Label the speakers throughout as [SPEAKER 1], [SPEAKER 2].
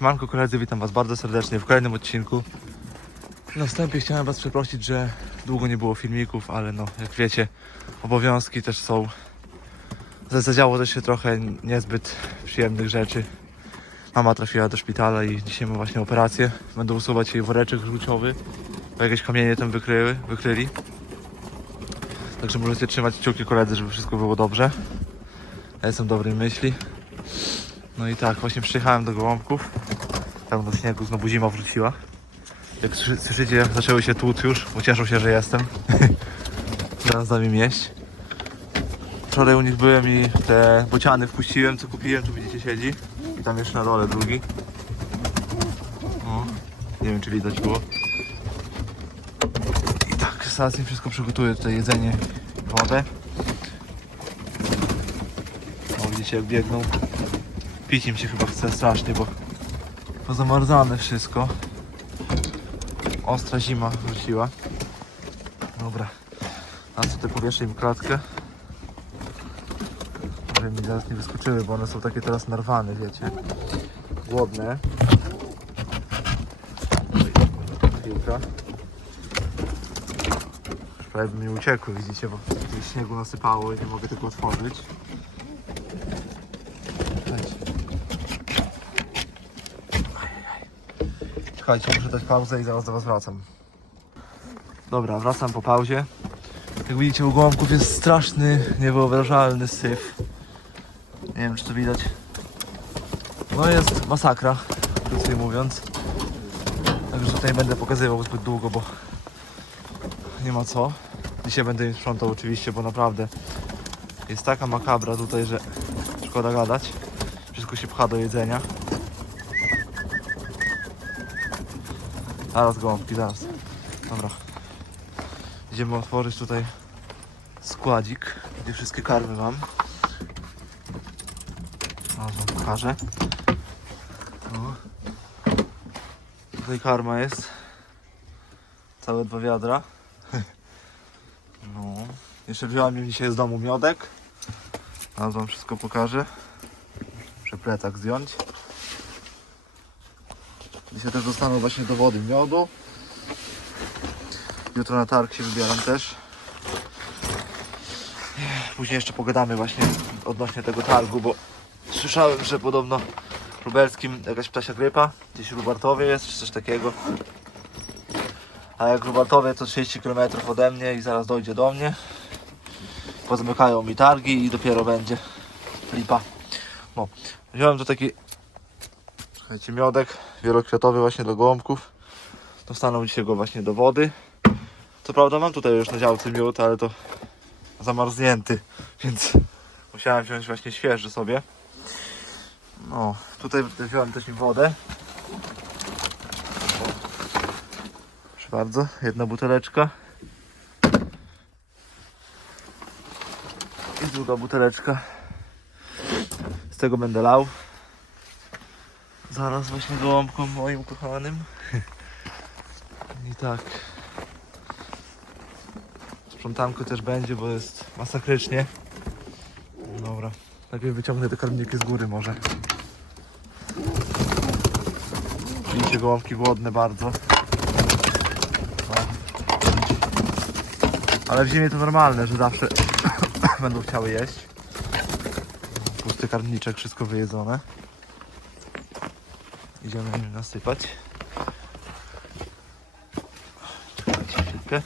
[SPEAKER 1] Siemanko koledzy, witam was bardzo serdecznie w kolejnym odcinku. Na wstępie chciałem was przeprosić, że długo nie było filmików, ale no, jak wiecie, obowiązki też są. Zadziało też się trochę niezbyt przyjemnych rzeczy. Mama trafiła do szpitala i dzisiaj ma właśnie operację. Będą usuwać jej woreczek żółciowy, bo jakieś kamienie tam wykryły, wykryli. Także możecie trzymać kciuki koledzy, żeby wszystko było dobrze. Ja jestem dobrej myśli. No i tak, właśnie przyjechałem do Gołąbków. Do śniegu znowu zima wróciła. Jak słyszy- słyszycie, zaczęły się tłuc już, bo cieszą się, że jestem. Zaraz z nami jeść. Wczoraj u nich byłem i te bociany wpuściłem, co kupiłem, tu widzicie siedzi. I tam jeszcze na dole drugi. O, nie wiem czy widać było. I tak, zaraz im wszystko przygotuję, tutaj jedzenie wodę. O, widzicie jak biegną. Pić im się chyba chce strasznie, bo pozamarzane wszystko. Ostra zima wróciła. Dobra. A co tutaj powieszę im klatkę? Żeby mi zaraz nie wyskoczyły, bo one są takie teraz narwane, wiecie. Głodne. Chwilka. Już prawie mi uciekły, widzicie, bo śniegu nasypało i nie mogę tego otworzyć. Cześć. Muszę dać pauzę i zaraz do Was wracam. Dobra, wracam po pauzie. Jak widzicie u gołąbków jest straszny, niewyobrażalny syf. Nie wiem czy to widać. No jest masakra, krócej mówiąc. Także tutaj będę pokazywał zbyt długo, bo nie ma co. Dzisiaj będę im sprzątał oczywiście, bo naprawdę jest taka makabra tutaj, że szkoda gadać. Wszystko się pcha do jedzenia. Zaraz gołąbki, zaraz. Dobra. Idziemy otworzyć tutaj składzik, gdzie wszystkie karmy mam. Zaraz wam pokażę. O. Tutaj karma jest. Całe dwa wiadra. No. Jeszcze wziąłem im dzisiaj z domu miodek. Zaraz wam wszystko pokażę. Muszę plecak zdjąć. Dzisiaj też dostaną właśnie do wody miodu. Jutro na targ się wybieram też. Później jeszcze pogadamy właśnie odnośnie tego targu, bo słyszałem, że podobno w lubelskim jakaś ptasia grypa, gdzieś w Lubartowie jest, czy coś takiego. A jak w Lubartowie to 30 km ode mnie i zaraz dojdzie do mnie. Pozamykają mi targi i dopiero będzie lipa. No, wziąłem tu taki słuchajcie, miodek wielokwiatowy właśnie do gołąbków. Dostaną dzisiaj go właśnie do wody. Co prawda mam tutaj już na działce miód, ale to zamarznięty, więc musiałem wziąć właśnie świeży sobie. No, tutaj wziąłem też im wodę. Proszę bardzo, jedna buteleczka. I druga buteleczka. Z tego będę lał. Zaraz właśnie gołąbkom moim kochanym. I tak. Sprzątanko też będzie, bo jest masakrycznie. Dobra. Najpierw wyciągnę te karmniki z góry może. Widzicie gołąbki głodne bardzo. Ale w zimie to normalne, że zawsze będą chciały jeść. Pusty karmniczek, wszystko wyjedzone. Idziemy nasypać. Czekajcie chwilkę.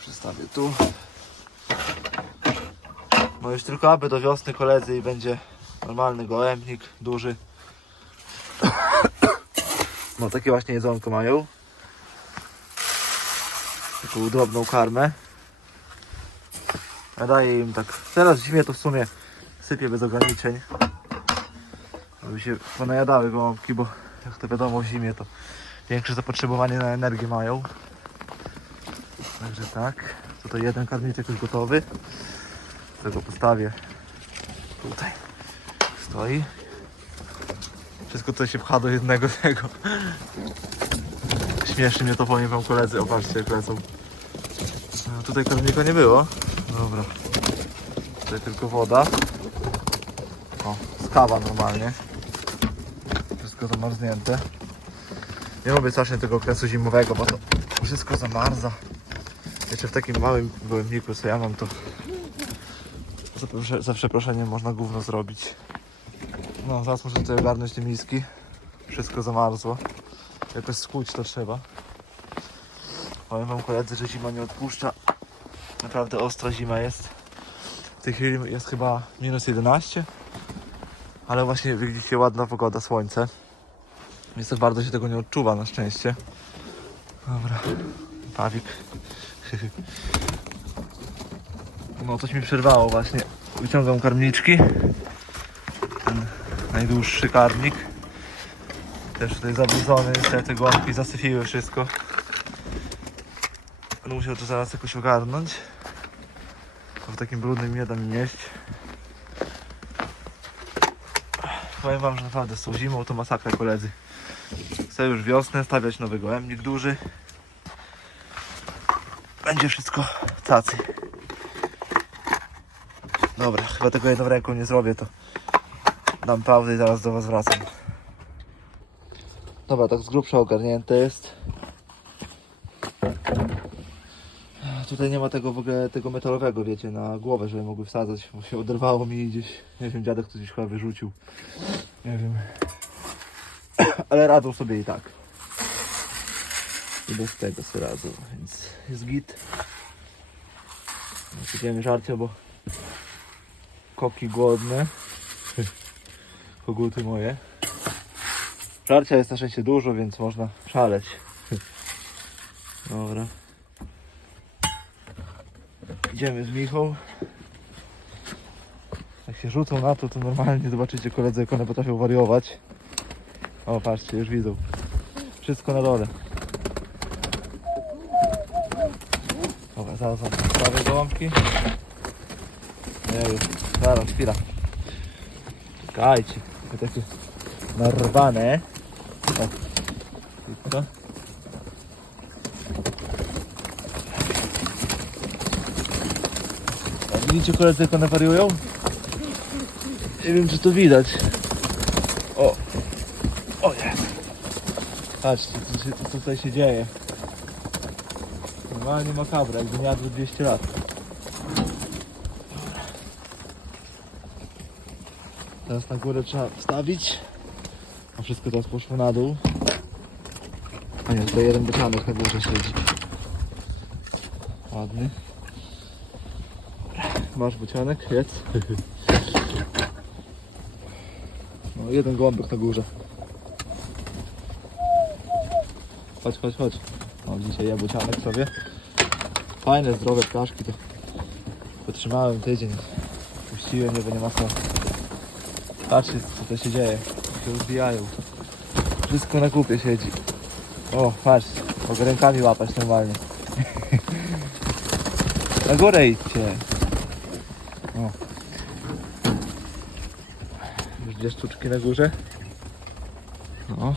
[SPEAKER 1] Przestawię tu. No już tylko aby do wiosny koledzy i będzie normalny gołębnik, duży. No takie właśnie jedzonko mają. Taką drobną karmę. A daję im tak. Teraz w zimie to w sumie sypię bez ograniczeń. Żeby się ponajadały gołąbki, bo jak to wiadomo w zimie to większe zapotrzebowanie na energię mają. Także tak. Tutaj jeden karmniczek już gotowy. Tego postawię tutaj. Stoi. Wszystko to się pcha do jednego tego. Śmieszy mnie to powiem wam koledzy. O patrzcie jak lecą. No, tutaj karmnika nie było. Dobra. Tutaj tylko woda. O, skawa normalnie. Wszystko zamarznięte. Nie lubię strasznie tego okresu zimowego, bo to wszystko zamarza. Jeszcze w takim małym gołębniku, co ja mam, to za, prosze- za przeproszeniem można gówno zrobić. No, zaraz muszę tutaj ogarnąć te miski. Wszystko zamarzło. Jakoś skuć to trzeba. Powiem wam koledzy, że zima nie odpuszcza. Naprawdę ostra zima jest. W tej chwili jest chyba minus 11. Ale właśnie widzicie ładna pogoda, słońce. Więc bardzo się tego nie odczuwa na szczęście. Dobra. Pawik. No coś mi przerwało właśnie. Wyciągam karmniczki. Ten najdłuższy karmnik. Też tutaj zabrudzony, niestety gąbki zasyfiły wszystko. Będę musiał to zaraz jakoś ogarnąć. Bo w takim brudnym nie da mi. Powiem wam, że naprawdę z tą zimą to masakra koledzy. Chcę już wiosnę stawiać nowy gołębnik duży. Będzie wszystko cacy. Dobra, chyba tego jedną ręką nie zrobię, to dam pauzę i zaraz do was wracam. Dobra, tak z grubsza ogarnięte jest. Tutaj nie ma tego w ogóle tego metalowego, wiecie, na głowę, żeby mogły wsadzać, bo się oderwało mi gdzieś, nie wiem, dziadek to gdzieś chyba wyrzucił. Nie wiem. Ale radzą sobie i tak. I bez tego sobie radzą, więc jest git. Kupiłem żarcie, bo koki głodne. Koguty moje. Żarcia jest na szczęście dużo, więc można szaleć. Dobra. Idziemy z Michą. Jak się rzucą na to, to normalnie zobaczycie koledzy, jak one potrafią wariować. O, patrzcie, już widzą. Wszystko na dole. Dobra, zaraz wam zostawię gołąbki. Nie już, zaraz, chwila. Czekajcie, to takie narwane. O, tylko. Widzicie koledzy jak one wariują? Nie wiem czy to widać. O! O jest! Patrzcie, co, się, co tutaj się dzieje. Normalnie makabra, jakby nie jadł 200 lat. Teraz na górę trzeba wstawić. A wszystko teraz poszło na dół. A nie, tutaj jeden bocianek na górze siedzi. Ładny. Masz bocianek, jedz. No, jeden gołąbek na górze. Chodź, chodź, chodź. O, dzisiaj ja bocianek sobie. Fajne, zdrowe ptaszki to wytrzymałem tydzień. Puściłem je, bo nie ma sensu. Patrzcie, co tutaj się dzieje. Się rozbijają. Wszystko na kupie siedzi. O, patrz, mogę rękami łapać normalnie. na górę idźcie. O. Już dwie sztuczki na górze. No.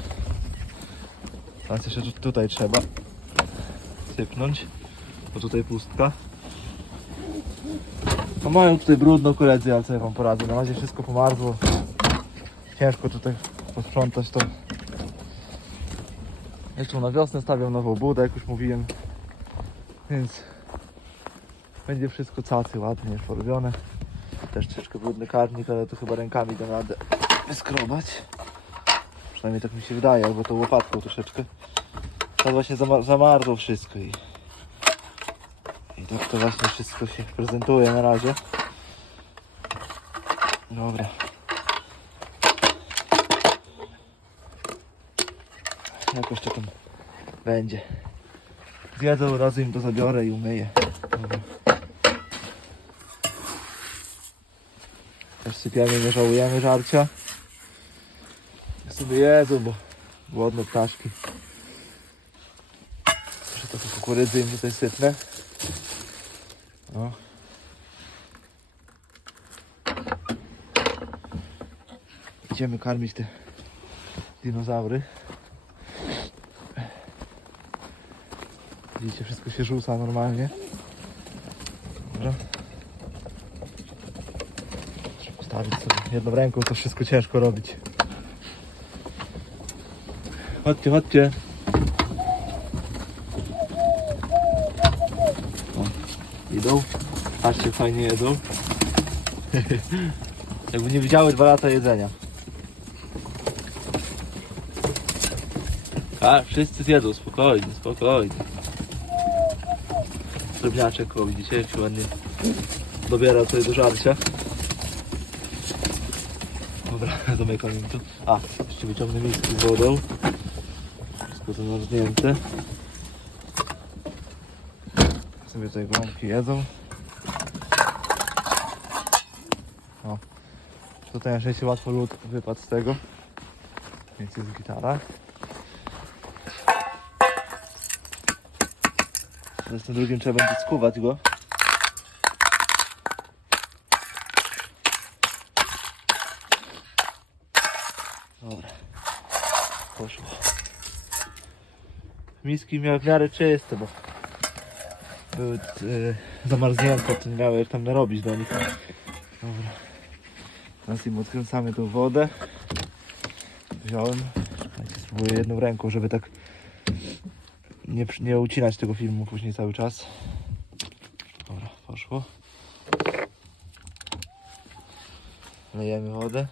[SPEAKER 1] Teraz jeszcze tu- tutaj trzeba sypnąć, bo tutaj pustka. No mają tutaj brudno koledzy, ale co ja wam poradzę. Na razie wszystko pomarzło. Ciężko tutaj posprzątać to. Jeszcze na wiosnę stawiam nową budę, jak już mówiłem. Więc będzie wszystko cacy, ładnie już porobione. Też troszeczkę brudny karnik, ale to chyba rękami dam radę wyskrobać. Przynajmniej tak mi się wydaje, albo tą łopatką troszeczkę. Teraz właśnie zama- zamarzło wszystko i, i tak to właśnie wszystko się prezentuje na razie. Dobra. Jakoś to tam będzie. Zjedzą, razu im to zabiorę i umyję. Dobra. Też sypiamy, nie żałujemy żarcia. Sobie jedzą, bo głodne ptaszki. Jeszcze trochę kukurydzy im tutaj sypnę. No. Idziemy karmić te dinozaury. Widzicie, wszystko się rzuca normalnie. Dobra. Trzeba Postawić sobie jedną ręką, to wszystko ciężko robić. Chodźcie, chodźcie. O, idą. Patrzcie, fajnie jedzą. Jakby nie widziały dwa lata jedzenia. A, wszyscy zjedzą, spokojnie, spokojnie. Drobniaczek, o widzicie, jak się ładnie dobiera tutaj do żarcia. Dobra, zamykam im tu. A, jeszcze wyciągnę miski z wodą. Narznięte. Sobie tutaj gąbki jedzą. O. Tutaj na szczęście łatwo lód wypadł z tego. Więc jest gitara. Tym drugim trzeba będzie skuwać go. Dobra. Poszło. Miski miały w miarę czyste, bo były e, zamarznięte, to nie miały tam narobić do nich. Dobra. Teraz im odkręcamy tą wodę. Wziąłem. Spróbuję jedną ręką, żeby tak nie, nie ucinać tego filmu później cały czas. Dobra, poszło. Lejemy wodę.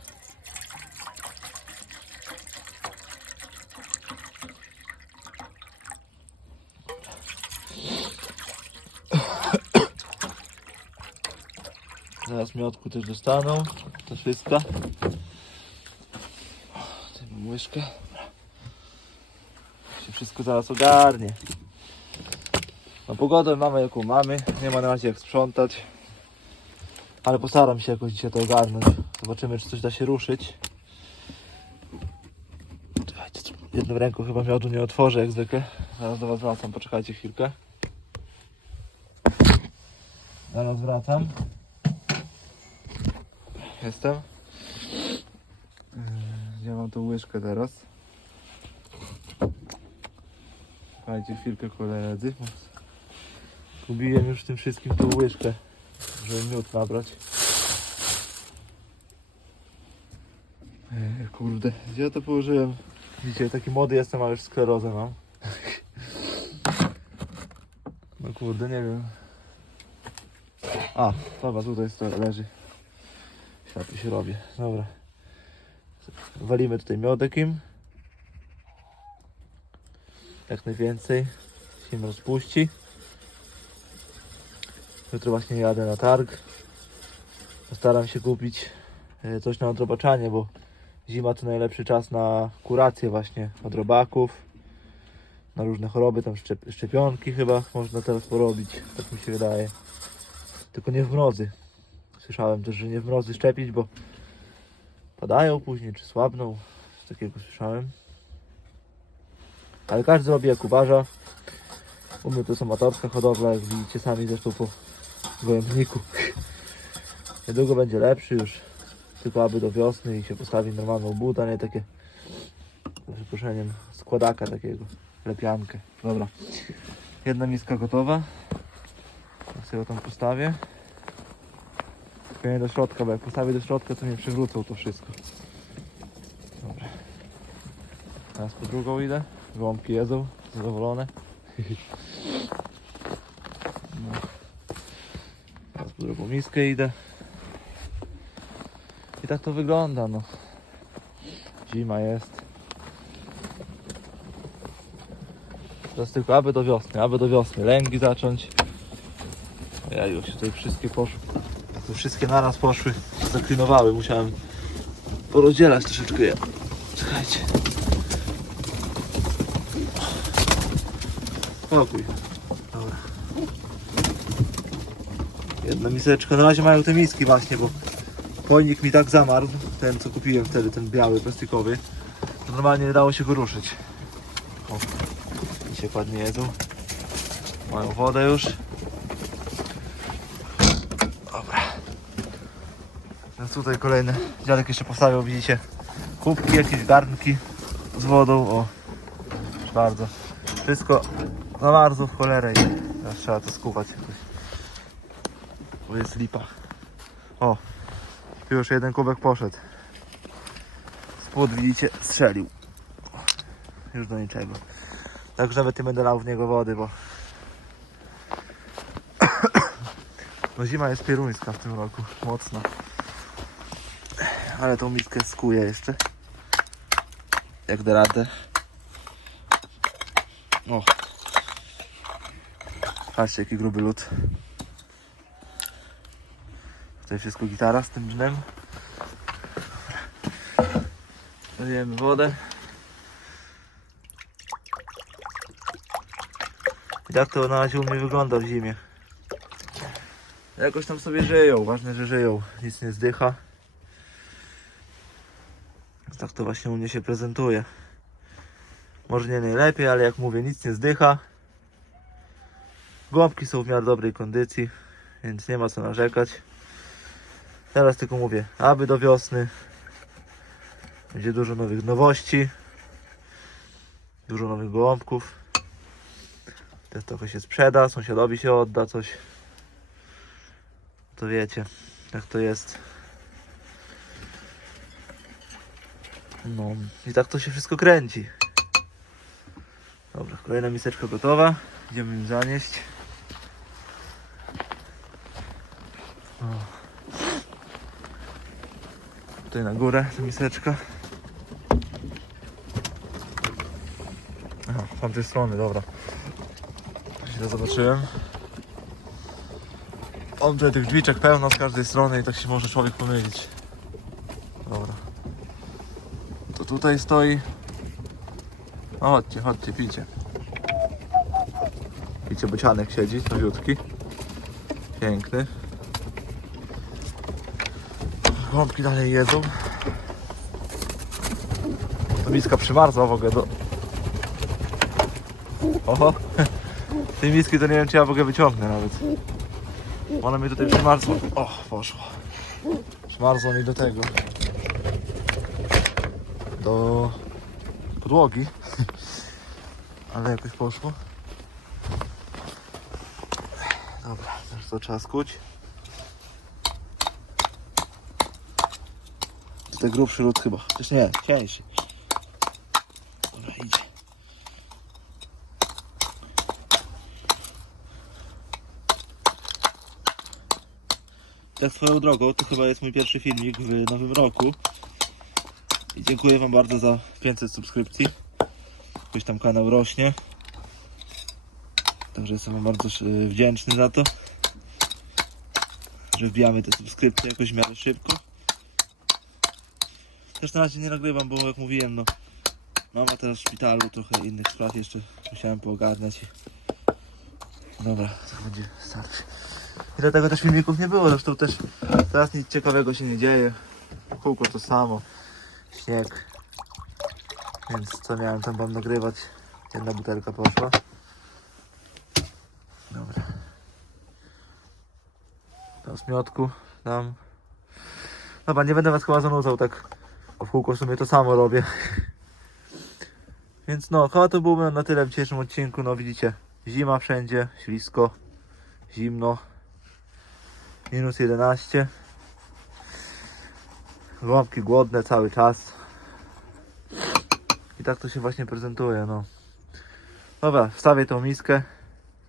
[SPEAKER 1] Zaraz miotku też dostaną. To wszystko. Mam łyżkę. Się wszystko zaraz ogarnie. No pogodę mamy jaką mamy. Nie ma na razie jak sprzątać. Ale postaram się jakoś dzisiaj to ogarnąć. Zobaczymy czy coś da się ruszyć. Czekajcie, jedną ręką chyba miodu nie otworzę jak zwykle. Zaraz do was wracam, poczekajcie chwilkę. Zaraz wracam. Jestem. Yy, Gdzie mam tą łyżkę teraz? Słuchajcie, chwilkę koledzy. Gubiłem już tym wszystkim tą łyżkę, żeby miód nabrać. Eee, kurde, gdzie ja to położyłem? Widzicie, taki młody jestem, a już sklerozę mam. No kurde, nie wiem. A, dobra, tutaj leży. Światło się robię. Dobra. Walimy tutaj miodek im. Jak najwięcej. Się im rozpuści. Jutro właśnie jadę na targ. Postaram się kupić e, coś na odrobaczanie, bo zima to najlepszy czas na kurację właśnie od robaków. Na różne choroby, tam szczep- szczepionki chyba można teraz porobić, tak mi się wydaje. Tylko nie w mrozy. Słyszałem też, że nie w mrozy szczepić, bo padają później, czy słabną. Coś takiego słyszałem. Ale każdy robi jak uważa. U mnie to jest amatorska hodowla, jak widzicie sami zresztą po gołębniku. Niedługo będzie lepszy już. Tylko aby do wiosny i się postawi normalną budę, nie takie przeproszeniem składaka takiego. Lepiankę. Dobra. Jedna miska gotowa. Ja sobie ją tam postawię. Tylko nie do środka, bo jak postawię do środka, to mnie przywrócą to wszystko. Dobra. Teraz po drugą idę. Gołąbki jedzą, zadowolone. No. Teraz po drugą miskę idę. I tak to wygląda, no. Zima jest. Teraz tylko aby do wiosny, aby do wiosny. Lęgi zacząć. Ja już tutaj wszystkie poszły. To wszystkie naraz poszły. Zaklinowały. Musiałem porozdzielać troszeczkę je. Czekajcie. Spokój. Dobra. Jedna miseczka. Na razie mają te miski właśnie, bo pojnik mi tak zamarzł. Ten co kupiłem wtedy, ten biały, plastikowy. Normalnie nie dało się go ruszyć. O. I się ładnie jedzą. Mają wodę już. Więc tutaj kolejne. Dziadek jeszcze postawił, widzicie, kubki, jakieś garnki z wodą. O, bardzo. Wszystko zamarzło w cholerę i teraz trzeba to skuwać jakoś. Bo jest lipa. O, już jeden kubek poszedł. Spód widzicie, strzelił. już do niczego. Także nawet nie będę lał w niego wody, bo no zima jest pieruńska w tym roku, mocna. Ale tą miskę skuję jeszcze. Jak da radę. O. Patrzcie jaki gruby lód. Tutaj wszystko gitara z tym dżnem. Dajemy wodę. I tak to na razie u mnie wygląda w zimie. Jakoś tam sobie żyją, ważne, że żyją. Nic nie zdycha. To właśnie u mnie się prezentuje. Może nie najlepiej, ale jak mówię, nic nie zdycha. Gąbki są w miarę dobrej kondycji, więc nie ma co narzekać. Teraz tylko mówię, aby do wiosny będzie dużo nowych nowości, dużo nowych gołąbków. Też trochę się sprzeda, sąsiadowi się odda coś. To wiecie, jak to jest. No i tak to się wszystko kręci. Dobra, kolejna miseczka gotowa. Idziemy im zanieść. O. Tutaj na górę ta miseczka. Aha, z tamtej strony, dobra. Źle zobaczyłem. On tutaj tych drzwiczek pełno z każdej strony i tak się może człowiek pomylić. Dobra. To tutaj stoi. No chodźcie, chodźcie, picie. Picie bocianek siedzi, nowiutki. Piękny. Gąbki dalej jedzą. To miska przymarzła w ogóle do... Oho! Tej miski to nie wiem czy ja w ogóle wyciągnę nawet. Ona mi tutaj przymarzła. O, poszło. Przymarzło mi do tego. Do podłogi. Ale jakoś poszło. Dobra, teraz to trzeba skuć. Tutaj grubszy lód chyba. Chociaż nie, cieńszy. Dobra, idzie. Tak swoją drogą, to chyba jest mój pierwszy filmik w nowym roku. I dziękuję Wam bardzo za 500 subskrypcji. Jakoś tam kanał rośnie. Także jestem Wam bardzo e, wdzięczny za to. Że wbijamy te subskrypcje jakoś w miarę szybko. Też na razie nie nagrywam, bo jak mówiłem, no mama teraz w szpitalu, trochę innych spraw jeszcze musiałem poogarniać. Dobra, to będzie starczy. I dlatego też filmików nie było, zresztą też teraz nic ciekawego się nie dzieje. Kółko to samo, śnieg. Więc co miałem tam wam nagrywać? Jedna butelka poszła. Dobra. Teraz miotku dam. Dobra, nie będę was chyba zanudzał tak. W kółko w sumie to samo robię. Więc no, chyba to byłoby na tyle w dzisiejszym odcinku. No widzicie, zima wszędzie, ślisko, zimno. Minus 11. Gąbki głodne cały czas. I tak to się właśnie prezentuje, no. Dobra, wstawię tą miskę.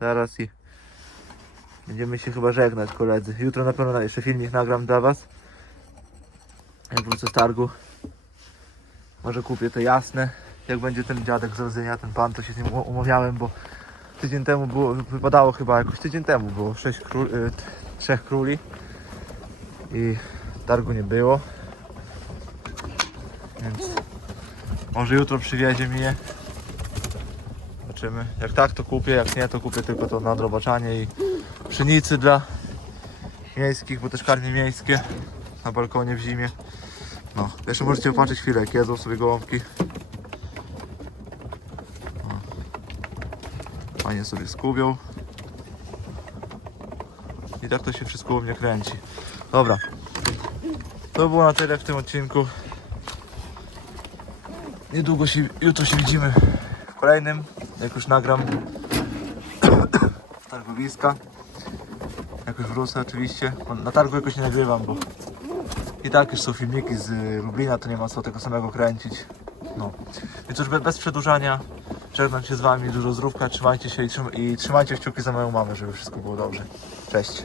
[SPEAKER 1] Zaraz i będziemy się chyba żegnać, koledzy. Jutro na pewno jeszcze filmik nagram dla was. Jak wrócę z targu. Może kupię to jasne. Jak będzie ten dziadek z rodzenia, ten pan, to się z nim umawiałem, bo tydzień temu było, wypadało chyba jakoś tydzień temu było sześć y, trzech króli i targu nie było. Więc może jutro przywiezie mi je. Zobaczymy. Jak tak to kupię, jak nie to kupię tylko to na drobaczanie i pszenicy dla miejskich, bo też karnie miejskie na balkonie w zimie. No, jeszcze możecie popatrzeć chwilę, jak jedzą sobie gołąbki. Fajnie sobie skubią. I tak to się wszystko u mnie kręci. Dobra. To było na tyle w tym odcinku. Niedługo się, jutro się widzimy w kolejnym, jak już nagram targowiska. Jakoś wrócę oczywiście. Na targu jakoś nie nagrywam, bo i tak już są filmiki z Lublina, to nie ma co tego samego kręcić. No. Więc już be- bez przedłużania, żegnam się z Wami, dużo zdrówka, trzymajcie się i trzymajcie kciuki za moją mamę, żeby wszystko było dobrze. Cześć.